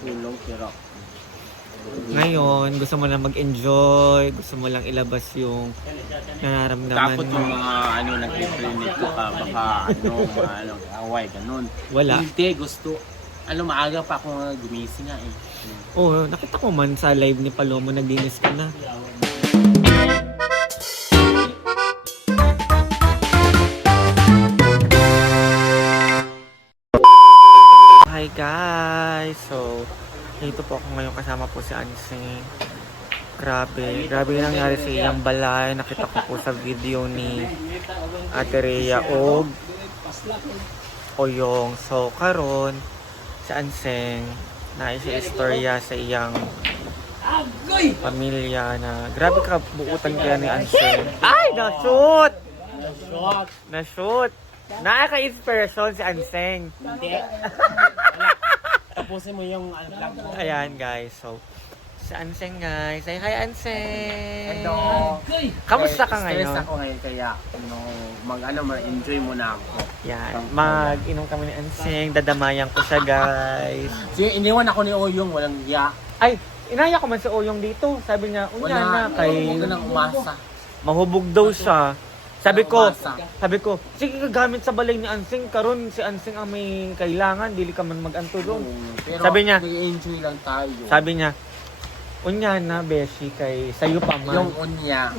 tulong pero Ngayon, gusto mo lang mag-enjoy, gusto mo lang ilabas yung nararamdaman takot mo. yung mga nag-nito ka, baka away, ganun. Wala. Hindi, gusto. Maaga pa ako gumising nga eh. Oo, nakita ko man sa live ni Palomo, naglinis ka na. Hi guys! So, dito po ako ngayon kasama po si Ansing. Grabe yung nangyari sa iyang balay. Nakita ko po sa video ni Ate Rhea og Oyong. So, karon si Ansing na istorya sa iyang pamilya na grabe ka buutan kaya ni Ansing. Ay! Na-shoot! Na-shoot! Nakaka-inspirasyon si Ansing. Hindi. Tapusin mo yung vlog mo. Ayan guys, so si Ansing guys. Say hi Ansing! Hello. Kamusta ka Stress ngayon? ako ngayon kaya mag-enjoy muna ako. Yan, mag-inom kami ni Ansing. Dadamayan ko siya guys. Sige, iniwan ako ni Oyong, walang hiya. Ay, inaya ko man si Oyong dito. Sabi niya, unya na kay Huwag ka nang umasa. mahubog daw siya. Sabi ko, Umasa. sige gamit sa balay ni Ansing. Karon si Ansing ang may kailangan. Dili ka man mag-anto doon. Pero Sabi niya, nag-enjoy lang tayo. Sabi niya, unya na beshi kay sayo pa man. Yung unya,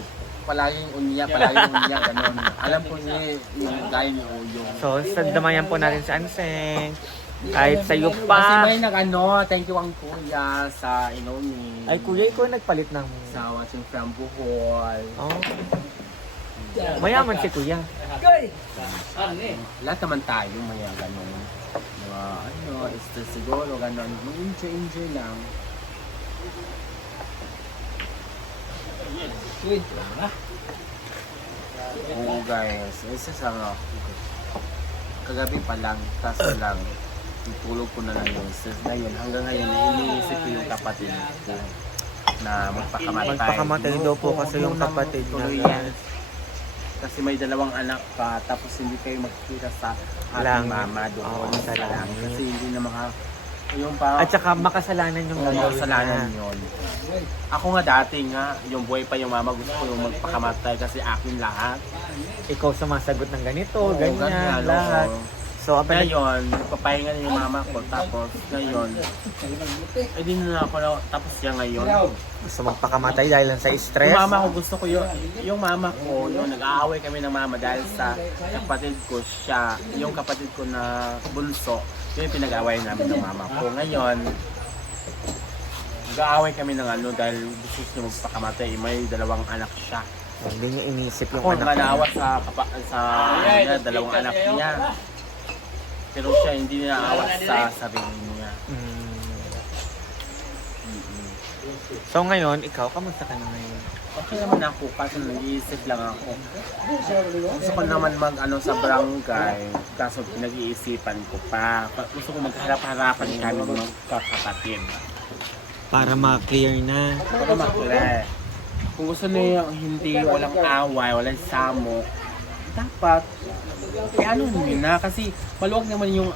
palaging unya, ganun. Alam ko niya yung gaya ni Oyong. So, damayan po natin si Ansing. Kahit sayo Kasi pa. may thank you ang kuya sa Inomi. Ay, kuya, ikaw nagpalit ng... Sa watching from Bohol. Oh. Mayaman si kuya. Lahat naman tayo maya ganun. Stress siguro ganun. Mag-enjoy lang. Oo guys, isa sa kagabi pa lang, kaso lang, itulog ko na lang yung stress na yun. Hanggang ngayon, iniisip ko yung kapatid ko na magpakamatay. Magpakamatay daw po kasi yung kapatid niya. Kasi may dalawang anak pa, tapos hindi kayo magkita sa Langit. ating mama doon Oo, sa sa langit. langit. Kasi hindi na yung pa, At saka makasalanan yung gagawin kasalanan niya. yun. Ako nga dati nga, yung buhay pa yung mama, gusto ko yung magpakamatay kasi akin lahat. Ikaw sumasagot ng ganito, Oo, ganyan, ganyan, lahat. oo. So, Ngayon, papahinga na yung mama ko, tapos ngayon, di na ako, tapos siya ngayon. gusto magpakamatay dahil lang sa stress. Yung mama ko, gusto ko yung mama ko, yung nag-aaway kami ng mama dahil sa kapatid ko siya, yung kapatid ko na bunso, yun yung pinag-aaway namin ng mama ko. Ngayon, nag-aaway kami ng dahil gusto niya magpakamatay, may dalawang anak siya. Hindi niya inisip yung Ako anak niya. nanawa sa dalawang anak niya. Pero siya hindi naawa sa sarili niya. So ngayon, ikaw, kamusta ka na ngayon? Okay naman ako, kaso nag-iisip lang ako. Gusto ko naman sa barangay, kaso pinag-iisipan ko pa. Gusto ko magharap-harapan kami ng magkakapatid. Para ma-clear na. Para makilala. Kung gusto niya hindi walang away, walang samok, dapat ano nyo na kasi maluwag naman yung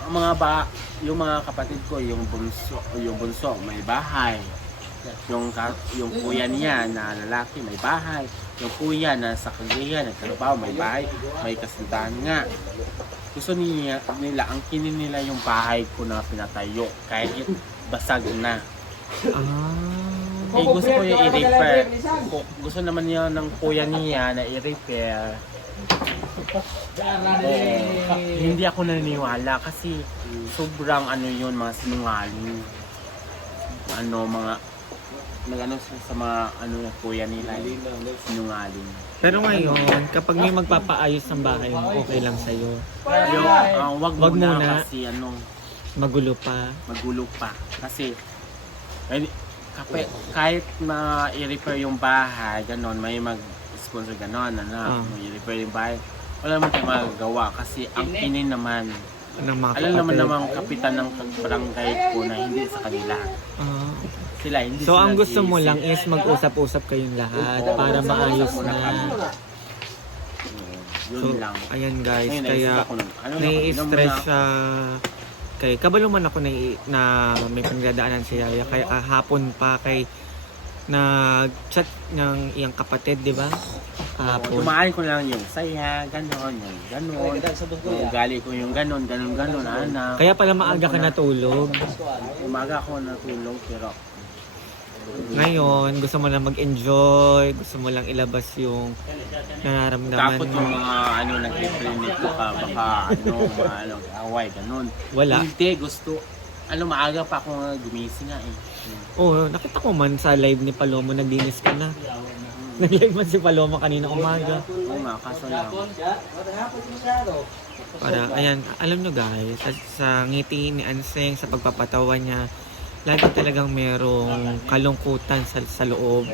mga kapatid ko, yung bunso may bahay. Yung kuya niya na lalaki may bahay. Yung kuya na sa Cagayan nagtrabaho may bahay, may kasintahan nga. Gusto nila ang kinin nila yung bahay ko na pinatayo kahit basag na. Gusto ko yung i-repair. Gusto naman niya ng kuya niya na i-repair. Hindi ako naniniwala kasi sobrang yun, mga sinungaling. Sa mga kuya nila, sinungaling. Pero ngayon, kapag may magpapaayos ng bahay mo, okay lang sa'yo. Wag Wag muna muna. kasi Magulo pa. magulo pa. Kasi kahit i-repair yung bahay, ganon, may mag-sponsor ganon, may i-repair yung bahay, wala naman tayo magagawa kasi ang kinin naman, Ng mga alam naman kapatid. namang kapitan ng barangay ko na hindi sa kanila. Sila, hindi So sila ang gusto mo nag-iisip. lang is mag-usap-usap kayong lahat Oo, para maayos na. Yun So, lang. ayan guys, Ngayon, kaya naisip ako nun, nai-stress siya kay kabalo man ako na may pinagdadaanan si Yaya. Kaya kahapon pa kay nag-chat ng iyang kapatid, di ba? Kahapon. Tumaan ko lang yung saya, ganon, yung ganon. Yung gali ko yung ganon, anak. Kaya pala maaga ka natulog. Umaga ako natulog, pero Ngayon, gusto mo lang mag-enjoy, gusto mo lang ilabas yung nararamdaman takot mo. yung mga nag-reprimit ko ka, baka away, ganon. Wala. Hindi, gusto. Maaga pa ako nga gumising nga eh. Oo, nakita ko man sa live ni Palomo, naglinis ka na. Nag-live man si Palomo kanina umaga. Oo nga, kaso lang. Para, ayan, alam nyo guys, sa ngiti ni Anseng, sa pagpapatawa niya, lagi talagang merong kalungkutan sa loob.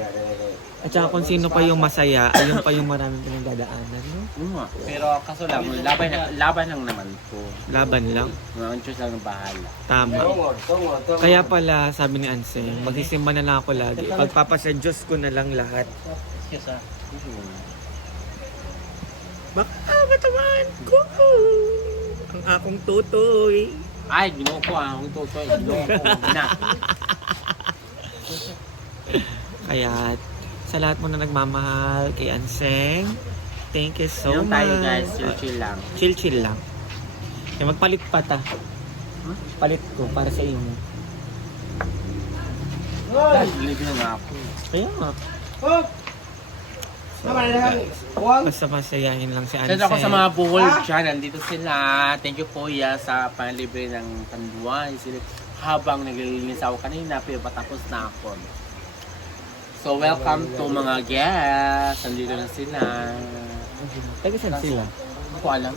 At saka kung sino pa yung masaya, ayun pa yung maraming pinagdadaanan, no? Oo nga. Pero kaso lang, laban lang naman ko. Laban lang. Ang Diyos lang ang bahala. Tama. Kaya pala, sabi ni Anseng, magsisimba na lang ako lagi. Pagpapasa Diyos ko na lang lahat. Baka matawan ko ang akong tutoy. Ay, ginoo ko ang tutoy. Ginoo ko na. Kaya sa lahat mo na nagmamahal kay Anseng, thank you so Inom much. tayo guys, chill lang. Chill lang. Kaya magpalit pa ta. Palit ko para sa inyo. Libre na nga ako. Kaya nga. Basta masayahin lang si Anseng. Shout ako sa mga buhol dyan. Nandito sila. Thank you kuya sa panlibre ng tanduay. Habang naglilinis ako kanina, pero patapos na ako. So welcome to mga guests. Nandito na sila. Taga saan sila? Hindi ko alam.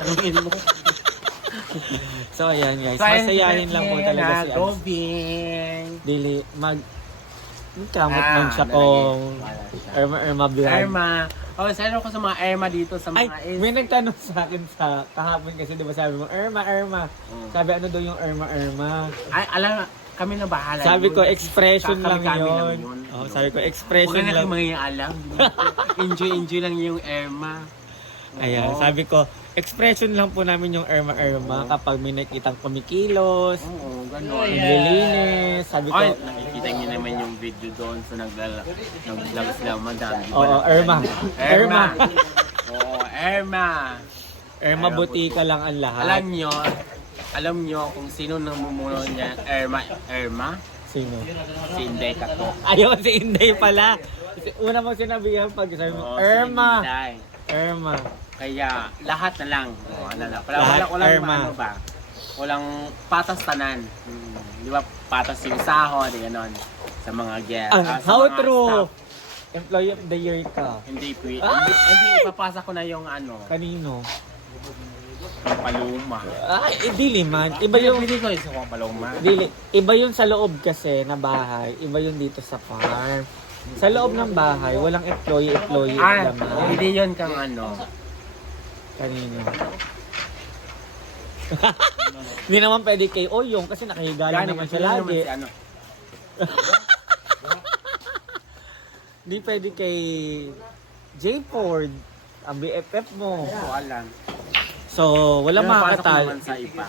Anong mo? So ayan guys, masayahin lang po talaga si Anseng. Gobing. Dili, kamot man siya kung Irma Blanc. Irma. Oh, sa'yo ako sa mga Irma dito sa Ay, mga may nagtanong sa akin sa kahapon kasi di ba sabi mo, Irma. Sabi ano daw yung Irma. Ay, alam, kami na bahala. Sabi ko, Yun. expression lang Kami yun. Oh, sabi ko, expression Huwag na lang. kayo mga alam. Enjoy lang yung Irma. Ayan, Oo. sabi ko, expression lang po namin yung Irma kapag may nakitang kumikilos, Oo, gano'n. naglilinis. Sabi ko, Ay, nakikita niyo naman yung video doon sa nag-vlog sila madami. oo, Irma. Oo, Irma. Irma butika lang ang lahat. Alam nyo kung sino namumuno niya Irma? Sino? Si Inday Kato. Ayun, si Inday pala. Una mo sinabihan pag sabi mo, Oo, si Irma. Inday. Irma. Kaya lahat na lang. Lahat, Walang Irma. ano ba? Walang patas tanan. Di ba? Patas yung sahod, gano'n. Sa mga guests. Sa How mga true? staff. Employee of the year ka. Hindi, Ay! hindi, ipapasa ko na yung Kanino? paluma. Ay, dili man. Iba yung Pili ko yung paluma. dili. Iba yung sa loob kasi na bahay. Iba yung dito sa farm. Sa loob ng bahay, walang employee naman. Hindi yun kang Kanino? Hindi naman pwede kay Oyong kasi nakahiga lang naman siya lagi. Hindi pwede kay J. Ford, ang BFF mo. Hindi ko alam. So, wala Pero pasok makakatal. naman sa iba.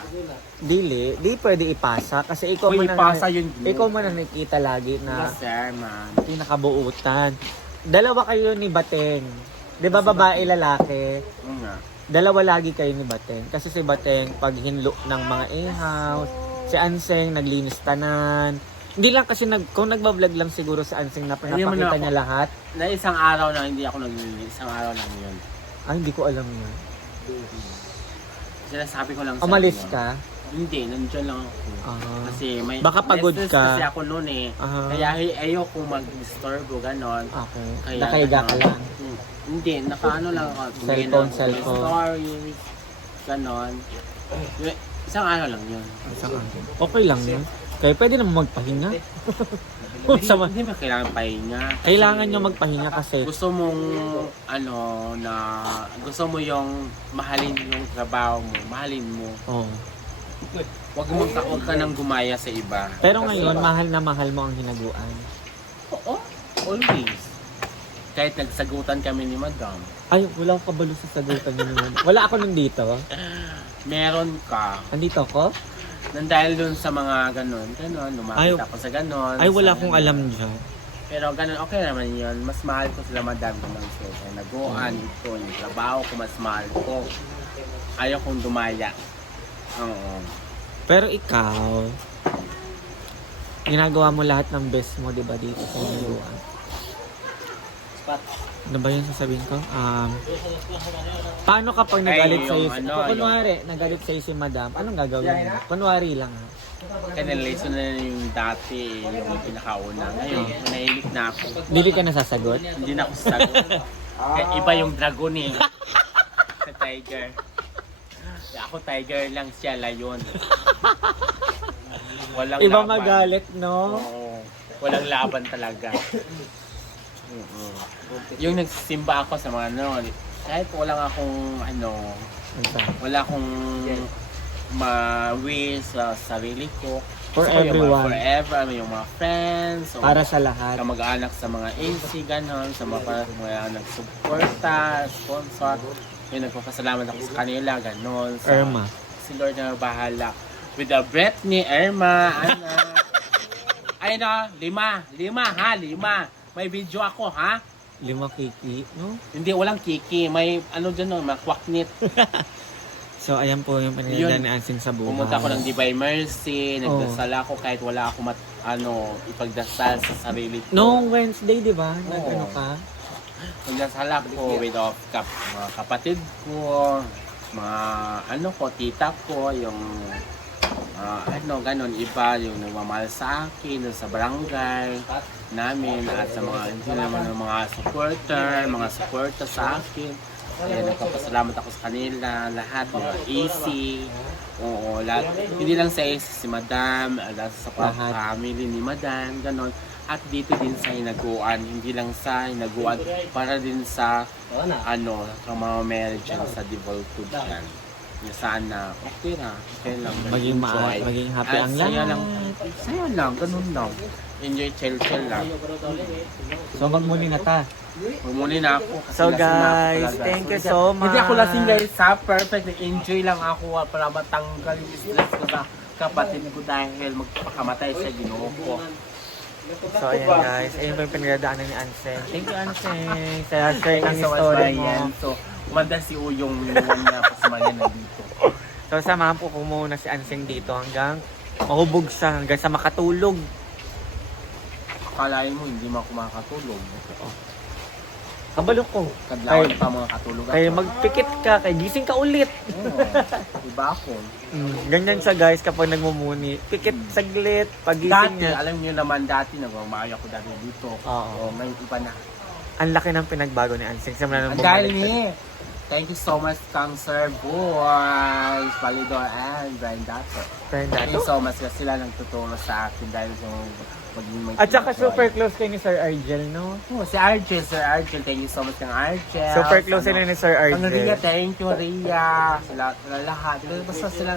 Di pwede ipasa kasi ikaw Uy, man ipasa yun. ikaw man ang nakikita lagi na Sir, man. pinakabuutan. Dalawa kayo ni Bateng. 'Di ba babae lalaki? Oo nga. Dalawa lagi kayo ni Bateng. Kasi si Bateng pag hinlo ng mga ihaw, si Anseng naglinis tanan. Hindi lang kasi kung nagba-vlog lang siguro si Anseng na Hindi man pinapakita ako. niya lahat. Na isang araw lang hindi ako naglilinis. Isang araw lang yun. Ay, hindi ko alam yun. Sinasabi ko lang sa Umalis inyo. ka? Hindi, nandiyan lang ako. Aha. Kasi may Baka pagod stress ka. kasi ako noon eh. Aha. Kaya ayoko mag-disturb o ganon. Okay. Kaya Nakahiga ka lang. Hindi, nakaano lang ako. Cellphone. Stories, ganon. Isang araw lang yun. Okay lang yun. Kaya pwede naman magpahinga. Hindi ba kailangan pahinga? Kailangan nyo magpahinga kasi Gusto mong, gusto mo yung mahalin yung trabaho mo. Mahalin mo. oh. Huwag ka nang gumaya sa iba. Pero ngayon, mahal na mahal mo ang hinaguan. Oo, always. Kahit nagsagutan kami ni Madam. Ay, wala akong kabalo sa sagutan niyo naman. Wala ako nandito. Meron ka. Andito ako? Nang dahil dun sa mga ganon, lumapit Ay, ako sa ganon. Ay, wala sa akong ganon. alam dyan. Pero ganon, okay naman yun. Mas mahal ko sila Madam naman sila. Naguan ito, yung trabaho ko, mas mahal ko. Ayaw kong dumaya. Oo. Pero ikaw, ginagawa mo lahat ng best mo, di ba, dito sa Inuan? Ano ba yung sasabihin ko? Paano kapag nagalit Ay, sa'yo? yung ano, Kunwari, nagalit sa'yo si Madam, anong gagawin mo? Kunwari lang. Ha? Kaya nalison na yung dati, yung pinakauna. Ngayon, nahimik na ako. Dili ka nasasagot? Hindi na ako sagot. Kaya iba yung dragon eh. Sa tiger. Kaya ako tiger lang, siya layon. Walang Iba laban. magalit, no? Oo. Walang laban talaga. Yung nagsisimba ako sa mga kahit wala akong wala akong ma-wish sa sarili ko. For Gusto ko yung mga everyone. forever, yung mga friends, o Para sa lahat. kamag-anak sa mga AC, ganon, sa mga nagsuporta, sponsor. Yung nagpapasalamat ako sa kanila, ganon. Sa, Irma. Si Lord na bahala. With the breath ni Irma, anak. Ay na, lima. May video ako, ha? 5 kiki, no? Hindi, walang kiki. May dyan, may kwaknit. So, ayan po yung pinagdaan ni Ansing sa buhay. Pumunta ako ng Divine Mercy, nagdasal ako kahit wala ako ipagdasal sa sarili ko. Noong Wednesday, di ba? Oo. Nag-ano ka? Nagdasal ako with mga kapatid ko, mga tita ko, yung ganon, iba, yung nagmamahal sa akin, sa barangay namin, at sa mga, hindi naman ng mga supporter sa akin. Kaya nagpapasalamat ako sa kanila, lahat, mga easy, lahat. Hindi lang sa easy si Madam, lahat sa family ni Madam, ganon. At dito din sa Hinaguan, hindi lang sa Hinaguan, para din sa, mga marriage sa devolved yan. Sana, okay lang, Maging enjoy. maging happy At ang saya lahat. Saya lang, ganun lang. Enjoy, chill lang. So, magmuni na ta. Muna na ako. Kasi So, lasing na ako guys, talaga. thank you so much. Hindi ako lasing guys ha. Perfect. Enjoy lang ako para matanggal yung stress ko sa kapatid ko dahil magpakamatay sa ginoo ko. So, ayan guys. Ayun po yung pinagdadaanan ni Anseng. Thank you, Anseng. Sa share ng So, story mo. yan. So, umanda si Uyong niwan niya pa sa mga na dito. So, samahan po ko muna si Anseng dito hanggang mahubog siya, hanggang sa makatulog. Akalain mo, hindi mo ako makakatulog. Kabalo ko. Kadlawan pa mga katulog ako. Kaya magpikit ka, kaya gising ka ulit. Oo. Iba ako. Ganyan siya guys kapag nagmumuni. Pikit saglit, pagising Dati, niya. alam niyo naman dati, nagmamahal ako dati dito. Oo. Ngayon iba na. Ang laki ng pinagbago ni Anseng. Simula nung Ang dahil bumalik siya. ni, thank you so much, Cancer Boys, Palidor, and Brian Dato. Friend Thank you nato. so much kasi sila lang tutulong sa akin dahil sa maging may At saka joy. super close kay ni Sir Argel, no? Oh, si Argel, Sir Argel, thank you so much ng Argel. Super close sila ni Sir Ang Ria, Argel. thank you, Ria. Sila lahat. Basta sila,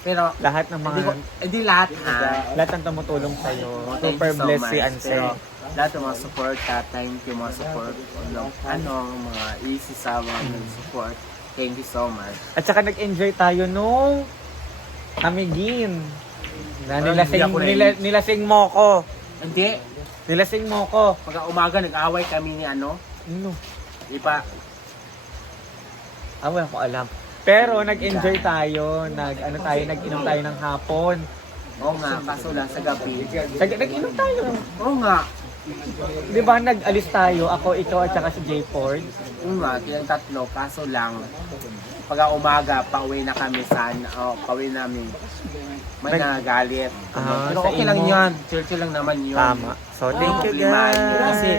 pero, Lahat ng mga, hindi lahat ha. lahat ng tumutulong sa'yo. Thank Super you so blessed si much. Anseng. Pero, lahat ng mga support, thank you mga support. Mga easy sa mga support. Thank you so much. At saka nag-enjoy tayo nung Amigin. Na Hindi ako nilasing mo ko. Hindi. Nilasing mo ko. Pagka umaga, nag-away kami ni Ano? iba. Wala ko alam. Pero nag-enjoy tayo. Nag-inom tayo ng hapon. Oo nga, kaso lang sa gabi. Nag-inom tayo. Oo nga. Di ba nag-alis tayo? Ako, ikaw, at saka si Jay Ford. Oo nga, yung tatlo. Kaso lang, pagka umaga, pauwi na kami pauwi namin. May nagalit. Pero sa okay lang imo. yan. Chill lang naman yun. Tama. So, thank you Problemahan yun. guys. Kasi,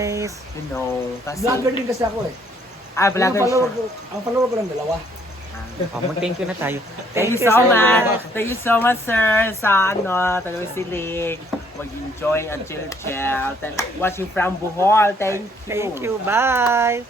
kasi... Vlogger din kasi ako eh. Vlogger siya. Ang follower ko lang dalawa. Mag-thank you na tayo. Thank you so much. Thank you so much, sir, sa Tagawisilig. Mag-enjoy and chill. Watching from Bohol. Thank you. Thank you. Bye.